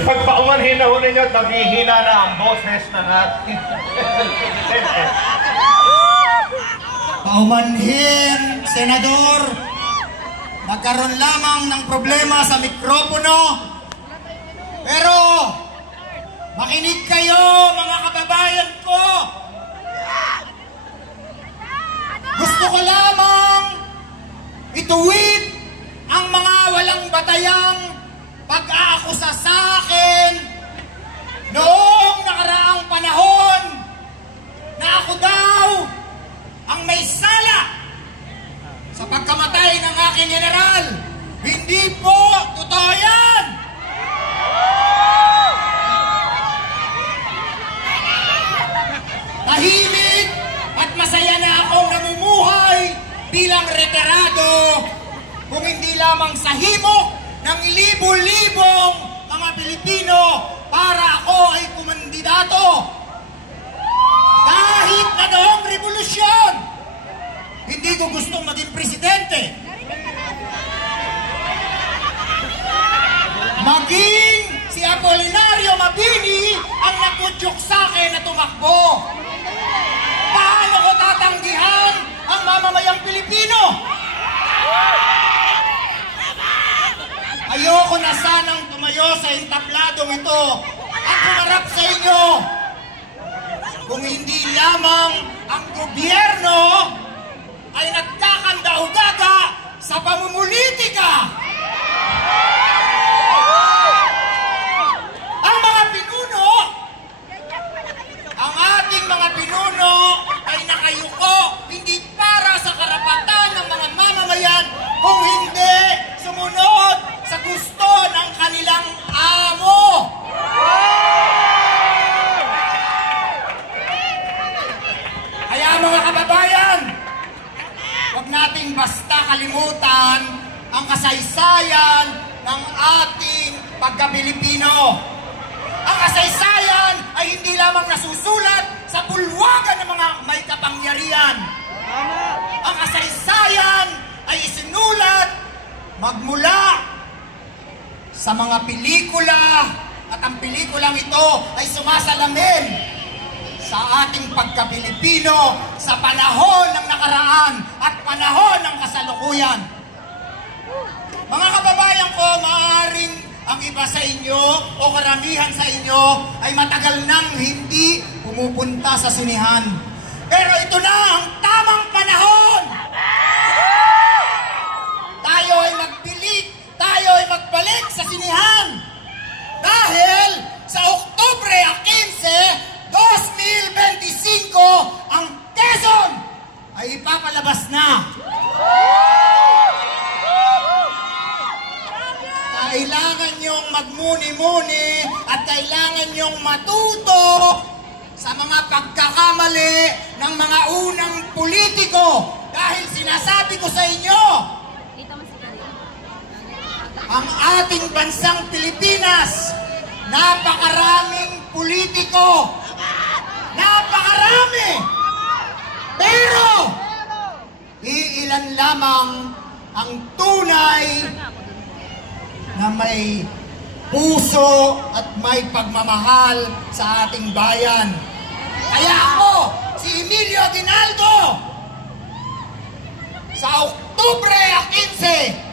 Ipagpaumanhin na ho ninyo at naghihina na ang boses ng ating Paumanhin, Senador. Nagkaroon lamang ng problema sa mikropono. Pero, makinig kayo mga kababayan ko. Gusto ko lamang ituwid ang mga walang batayang pag-aakusa sa akin noong nakaraang panahon na ako daw ang may sala sa pagkamatay ng aking general. Hindi po totoo yan! Tahimik at masaya na akong namumuhay bilang retirado kung hindi lamang sa himok ng libo-libong mga Pilipino para ako ay kumandidato. Kahit na noong revolusyon, hindi ko gustong maging presidente. Maging si Apolinario Mabini ang nagkudyok sa akin na tumakbo. Paano ko tatanggihan ang mamamayang Pilipino? Ayoko na sanang tumayo sa entabladong ito at humarap sa inyo. Kung hindi lamang ang gobyerno ay nagkakandaugaga sa pamumulitika. Ang ating mga pinuno ay nakayuko hindi para sa karapatan ng mga mamamayan kung hindi sumunod sa gusto ng kanilang amo. Kaya mga kababayan, huwag nating basta kalimutan ang kasaysayan ng ating pagka-Pilipino. Ang kasaysayan ay hindi lamang nasusulat sa bulwagan ng mga may kapangyarihan. Ang kasaysayan ay isinulat magmula sa mga pelikula at ang pelikulang ito ay sumasalamin sa ating pagka-Pilipino sa panahon ng nakaraan at panahon ng kasalukuyan. Mga kababayan ko, maaaring ang iba sa inyo o karamihan sa inyo ay matagal nang hindi pumupunta sa sinihan. Pero ito na ang tamang panahon! Tayo ay magpilit, tayo ay magbalik sa sinihan. Dahil sa Oktubre 15, 2025, ang Quezon ay ipapalabas na. Kailangan nyong magmuni-muni at kailangan nyong matuto sa mga pagkakamali ng mga unang politiko. Dahil sinasabi ko sa inyo, ang ating bansang Pilipinas, napakaraming politiko. Napakarami! Pero, iilan lamang ang tunay na may puso at may pagmamahal sa ating bayan. Kaya ako, si Emilio Aguinaldo, sa Oktubre 15,